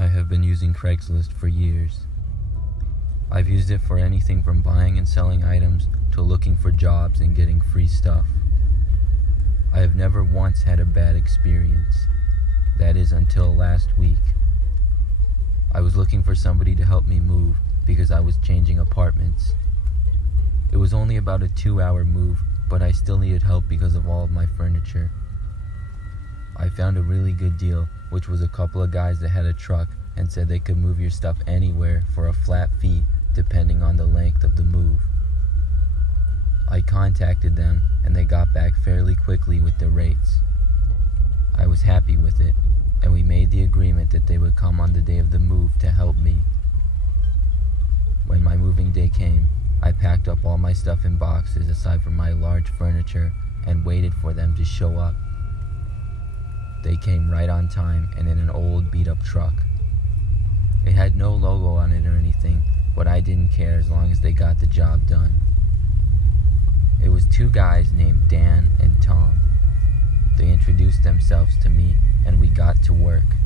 I have been using Craigslist for years. I've used it for anything from buying and selling items to looking for jobs and getting free stuff. I have never once had a bad experience. That is until last week. I was looking for somebody to help me move because I was changing apartments. It was only about a 2-hour move, but I still needed help because of all of my furniture. I found a really good deal, which was a couple of guys that had a truck and said they could move your stuff anywhere for a flat fee depending on the length of the move. I contacted them and they got back fairly quickly with the rates. I was happy with it, and we made the agreement that they would come on the day of the move to help me. When my moving day came, I packed up all my stuff in boxes aside from my large furniture and waited for them to show up. They came right on time and in an old beat-up truck. It had no logo on it or anything, but I didn't care as long as they got the job done. It was 2 guys named Dan and Tom. They introduced themselves to me and we got to work.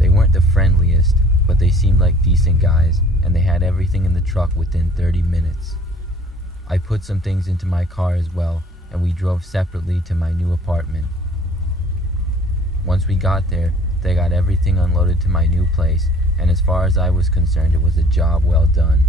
They weren't the friendliest, but they seemed like decent guys and they had everything in the truck within 30 minutes. I put some things into my car as well and we drove separately to my new apartment. Once we got there, they got everything unloaded to my new place, and as far as I was concerned, it was a job well done.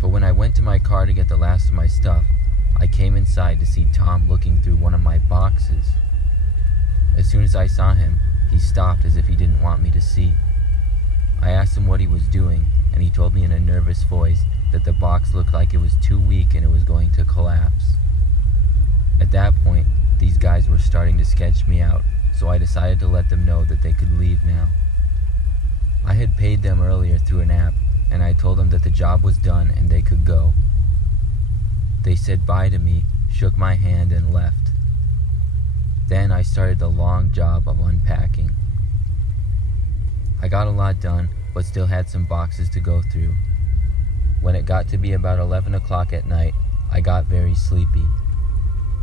But when I went to my car to get the last of my stuff, I came inside to see Tom looking through one of my boxes. As soon as I saw him, he stopped as if he didn't want me to see. I asked him what he was doing, and he told me in a nervous voice that the box looked like it was too weak and it was going to collapse. At that point, these guys were starting to sketch me out, so I decided to let them know that they could leave now. I had paid them earlier through an app, and I told them that the job was done and they could go. They said bye to me, shook my hand, and left. Then I started the long job of unpacking. I got a lot done, but still had some boxes to go through. When it got to be about 11 o'clock at night, I got very sleepy.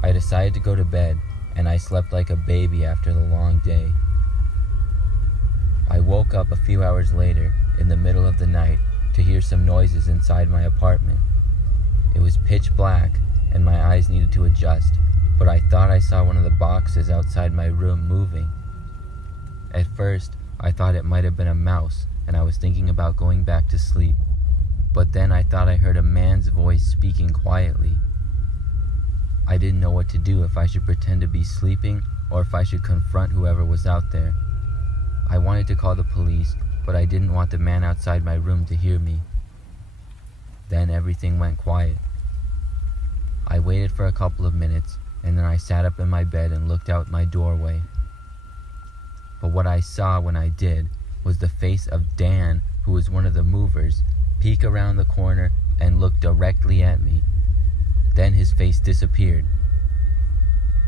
I decided to go to bed, and I slept like a baby after the long day. I woke up a few hours later, in the middle of the night, to hear some noises inside my apartment. It was pitch black, and my eyes needed to adjust, but I thought I saw one of the boxes outside my room moving. At first, I thought it might have been a mouse, and I was thinking about going back to sleep. But then I thought I heard a man's voice speaking quietly. I didn't know what to do, if I should pretend to be sleeping or if I should confront whoever was out there. I wanted to call the police, but I didn't want the man outside my room to hear me. Then everything went quiet. I waited for a couple of minutes, and then I sat up in my bed and looked out my doorway. But what I saw when I did was the face of Dan, who was one of the movers, peek around the corner and look directly at me. Then his face disappeared.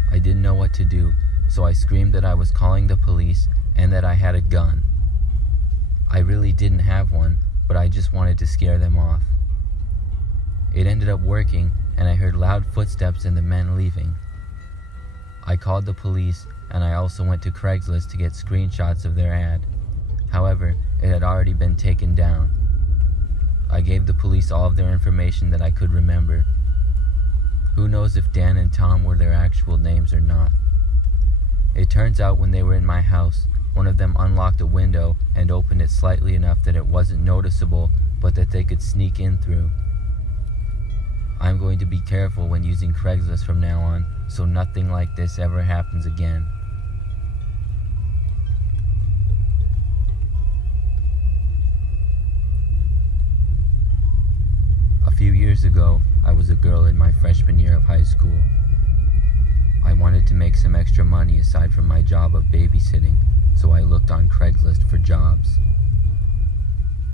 I didn't know what to do, so I screamed that I was calling the police and that I had a gun. I really didn't have one, but I just wanted to scare them off. It ended up working, and I heard loud footsteps and the men leaving. I called the police, and I also went to Craigslist to get screenshots of their ad. However, it had already been taken down. I gave the police all of their information that I could remember. Who knows if Dan and Tom were their actual names or not. It turns out when they were in my house, one of them unlocked a window and opened it slightly enough that it wasn't noticeable, but that they could sneak in through. I'm going to be careful when using Craigslist from now on, so nothing like this ever happens again. A few years ago, I was a girl in my freshman year of high school. I wanted to make some extra money aside from my job of babysitting, so I looked on Craigslist for jobs.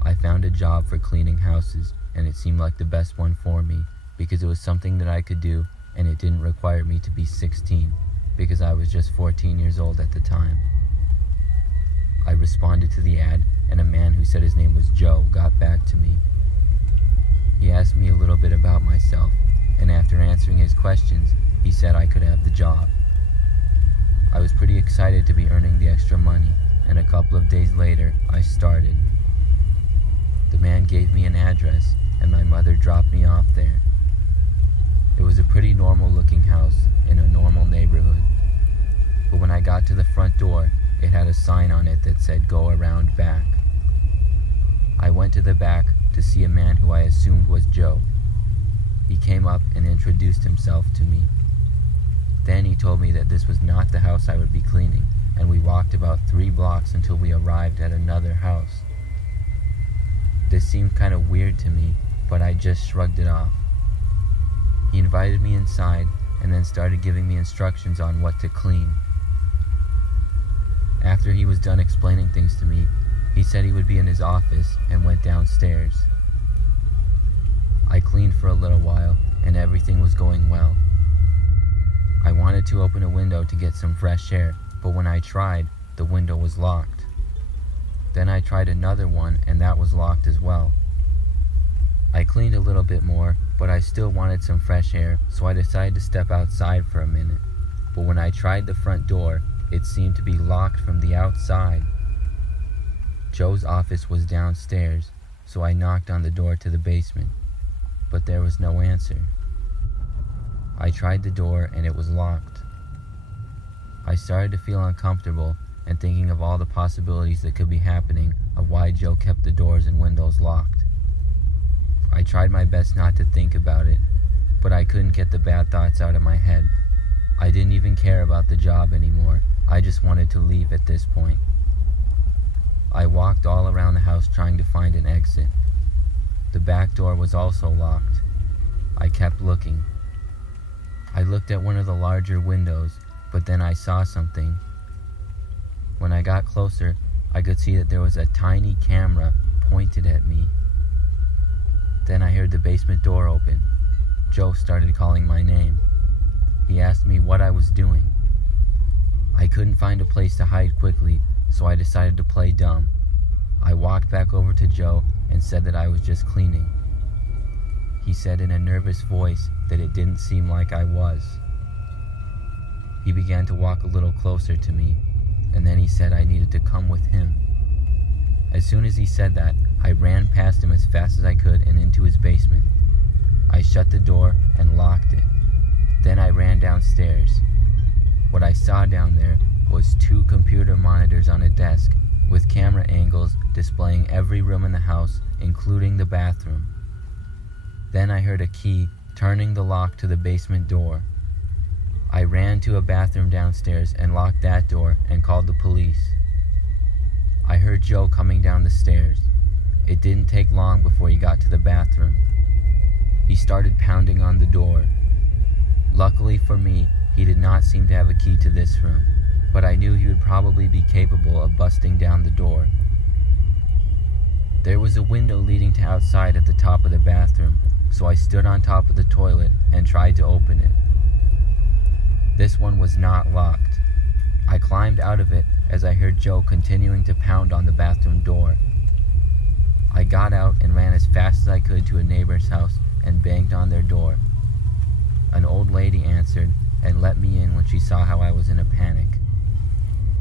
I found a job for cleaning houses, and it seemed like the best one for me because it was something that I could do and it didn't require me to be 16 because I was just 14 years old at the time. I responded to the ad, and a man who said his name was Joe got back to me. He asked me a little bit about myself, and after answering his questions, he said I could have the job. I was pretty excited to be earning the extra money, and a couple of days later, I started. The man gave me an address, and my mother dropped me off there. It was a pretty normal-looking house in a normal neighborhood. But when I got to the front door, it had a sign on it that said, "Go around back." I went to the back to see a man who I assumed was Joe. He came up and introduced himself to me. Then he told me that this was not the house I would be cleaning, and we walked about 3 blocks until we arrived at another house. This seemed kind of weird to me, but I just shrugged it off. He invited me inside and then started giving me instructions on what to clean. After he was done explaining things to me, he said he would be in his office and went downstairs. I cleaned for a little while and everything was going well. I wanted to open a window to get some fresh air, but when I tried, the window was locked. Then I tried another one and that was locked as well. I cleaned a little bit more, but I still wanted some fresh air, so I decided to step outside for a minute. But when I tried the front door, it seemed to be locked from the outside. Joe's office was downstairs, so I knocked on the door to the basement, but there was no answer. I tried the door and it was locked. I started to feel uncomfortable and thinking of all the possibilities that could be happening of why Joe kept the doors and windows locked. I tried my best not to think about it, but I couldn't get the bad thoughts out of my head. I didn't even care about the job anymore. I just wanted to leave at this point. I walked all around the house trying to find an exit. The back door was also locked. I kept looking. I looked at one of the larger windows, but then I saw something. When I got closer, I could see that there was a tiny camera pointed at me. Then I heard the basement door open. Joe started calling my name. He asked me what I was doing. I couldn't find a place to hide quickly, so I decided to play dumb. I walked back over to Joe and said that I was just cleaning. He said in a nervous voice that it didn't seem like I was. He began to walk a little closer to me, and then he said I needed to come with him. As soon as he said that, I ran past him as fast as I could and into his basement. I shut the door and locked it. Then I ran downstairs. What I saw down there was 2 computer monitors on a desk with camera angles displaying every room in the house, including the bathroom. Then I heard a key turning the lock to the basement door. I ran to a bathroom downstairs and locked that door and called the police. I heard Joe coming down the stairs. It didn't take long before he got to the bathroom. He started pounding on the door. Luckily for me, he did not seem to have a key to this room, but I knew he would probably be capable of busting down the door. There was a window leading to outside at the top of the bathroom, so I stood on top of the toilet and tried to open it. This one was not locked. I climbed out of it as I heard Joe continuing to pound on the bathroom door. I got out and ran as fast as I could to a neighbor's house and banged on their door. An old lady answered and let me in when she saw how I was in a panic.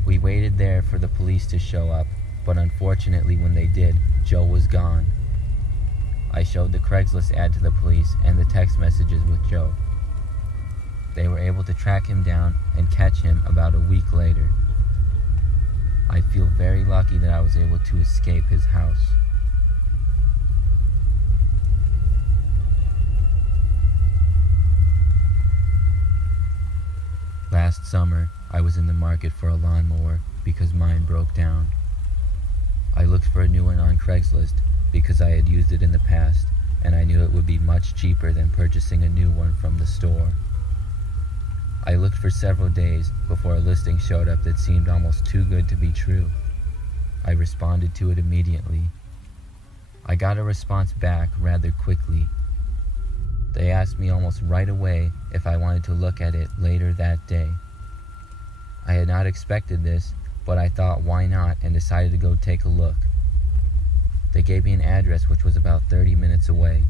We waited there for the police to show up, but unfortunately when they did, Joe was gone. I showed the Craigslist ad to the police and the text messages with Joe. They were able to track him down and catch him about a week later. I feel very lucky that I was able to escape his house. Last summer, I was in the market for a lawnmower because mine broke down. I looked for a new one on Craigslist because I had used it in the past, and I knew it would be much cheaper than purchasing a new one from the store. I looked for several days before a listing showed up that seemed almost too good to be true. I responded to it immediately. I got a response back rather quickly. They asked me almost right away if I wanted to look at it later that day. I had not expected this, but I thought why not and decided to go take a look. They gave me an address which was about 30 minutes away.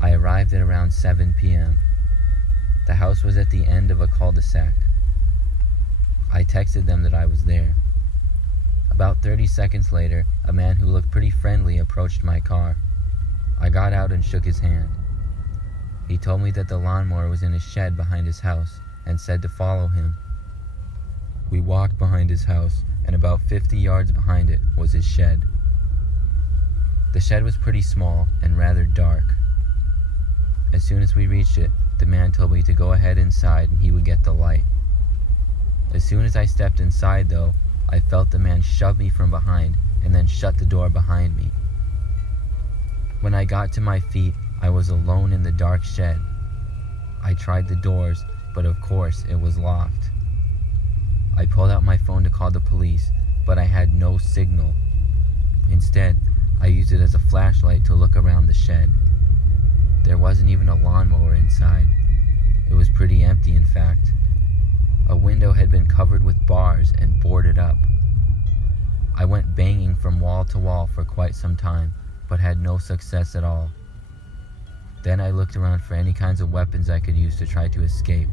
I arrived at around 7 p.m. The house was at the end of a cul-de-sac. I texted them that I was there. About 30 seconds later, a man who looked pretty friendly approached my car. I got out and shook his hand. He told me that the lawnmower was in his shed behind his house and said to follow him. We walked behind his house, and about 50 yards behind it was his shed. The shed was pretty small and rather dark. As soon as we reached it, the man told me to go ahead inside and he would get the light. As soon as I stepped inside though, I felt the man shove me from behind and then shut the door behind me. When I got to my feet, I was alone in the dark shed. I tried the doors, but of course it was locked. I pulled out my phone to call the police, but I had no signal. Instead, I used it as a flashlight to look around the shed. There wasn't even a lawnmower inside. It was pretty empty, in fact. A window had been covered with bars and boarded up. I went banging from wall to wall for quite some time, but had no success at all. Then I looked around for any kinds of weapons I could use to try to escape,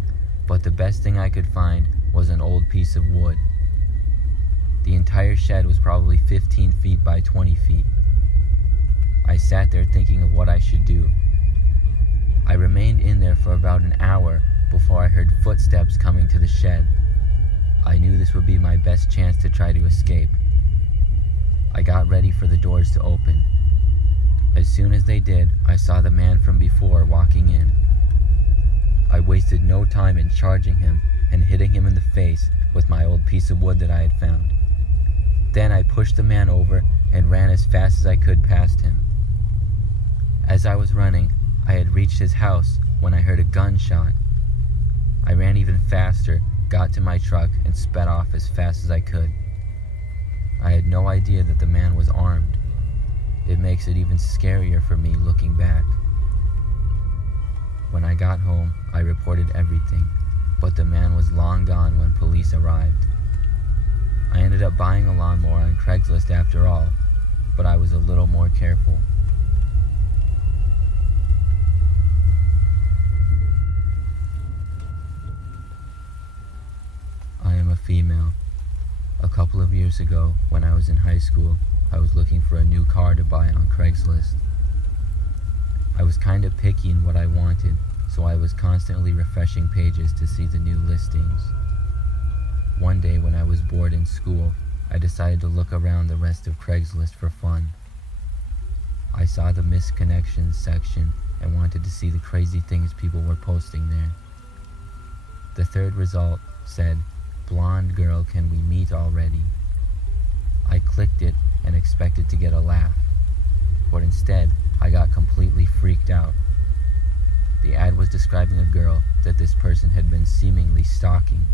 but the best thing I could find was an old piece of wood. The entire shed was probably 15 feet by 20 feet. I sat there thinking of what I should do. I remained in there for about an hour before I heard footsteps coming to the shed. I knew this would be my best chance to try to escape. I got ready for the doors to open. As soon as they did, I saw the man from before walking in. I wasted no time in charging him and hitting him in the face with my old piece of wood that I had found. Then I pushed the man over and ran as fast as I could past him. As I was running, I had reached his house when I heard a gunshot. I ran even faster, got to my truck, and sped off as fast as I could. I had no idea that the man was armed. It makes it even scarier for me looking back. When I got home, I reported everything, but the man was long gone when police arrived. I ended up buying a lawnmower on Craigslist after all, but I was a little more careful. I am a female. A couple of years ago, when I was in high school, I was looking for a new car to buy on Craigslist. I was kind of picky in what I wanted, so I was constantly refreshing pages to see the new listings. One day when I was bored in school, I decided to look around the rest of Craigslist for fun. I saw the missed connections section and wanted to see the crazy things people were posting there. The third result said, "Blonde girl, can we meet already?" I clicked it and expected to get a laugh, but instead I got completely freaked out. The ad was describing a girl that this person had been seemingly stalking,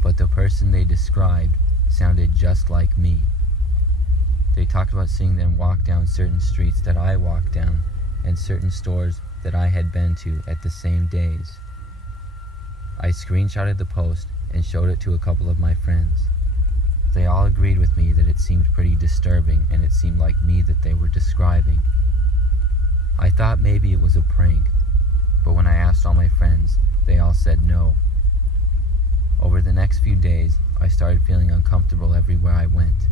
but the person they described sounded just like me. They talked about seeing them walk down certain streets that I walked down and certain stores that I had been to at the same days. I screenshotted the post and showed it to a couple of my friends. They all agreed with me that it seemed pretty disturbing and it seemed like me that they were describing. I thought maybe it was a prank, but when I asked all my friends, they all said no. Over the next few days, I started feeling uncomfortable everywhere I went.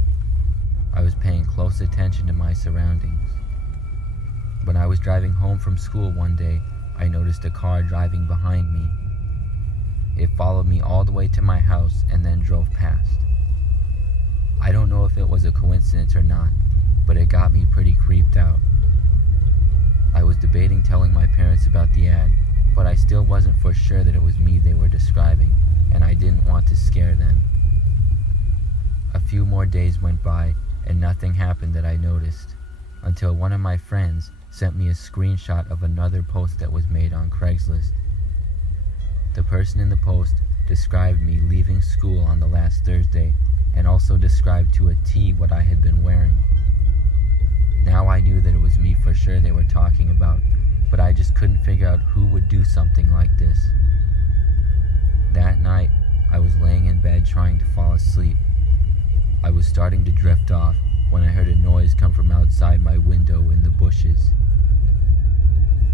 I was paying close attention to my surroundings. When I was driving home from school one day, I noticed a car driving behind me. It followed me all the way to my house and then drove past. I don't know if it was a coincidence or not, but it got me pretty creeped out. I was debating telling my parents about the ad, but I still wasn't for sure that it was me they were describing, and I didn't want to scare them. A few more days went by, and nothing happened that I noticed, until one of my friends sent me a screenshot of another post that was made on Craigslist. The person in the post described me leaving school on the last Thursday and also described to a T what I had been wearing. Now I knew that it was me for sure they were talking about, but I just couldn't figure out who would do something like this. That night, I was laying in bed trying to fall asleep. I was starting to drift off when I heard a noise come from outside my window in the bushes.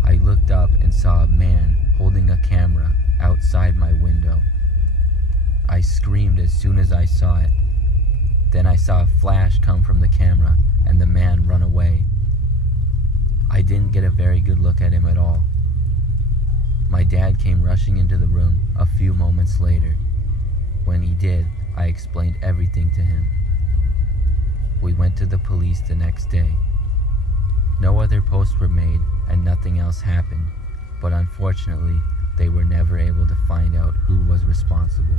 I looked up and saw a man holding a camera outside my window. I screamed as soon as I saw it. Then I saw a flash come from the camera and the man run away. I didn't get a very good look at him at all. My dad came rushing into the room a few moments later. When he did, I explained everything to him. We went to the police the next day. No other posts were made and nothing else happened, but unfortunately, they were never able to find out who was responsible.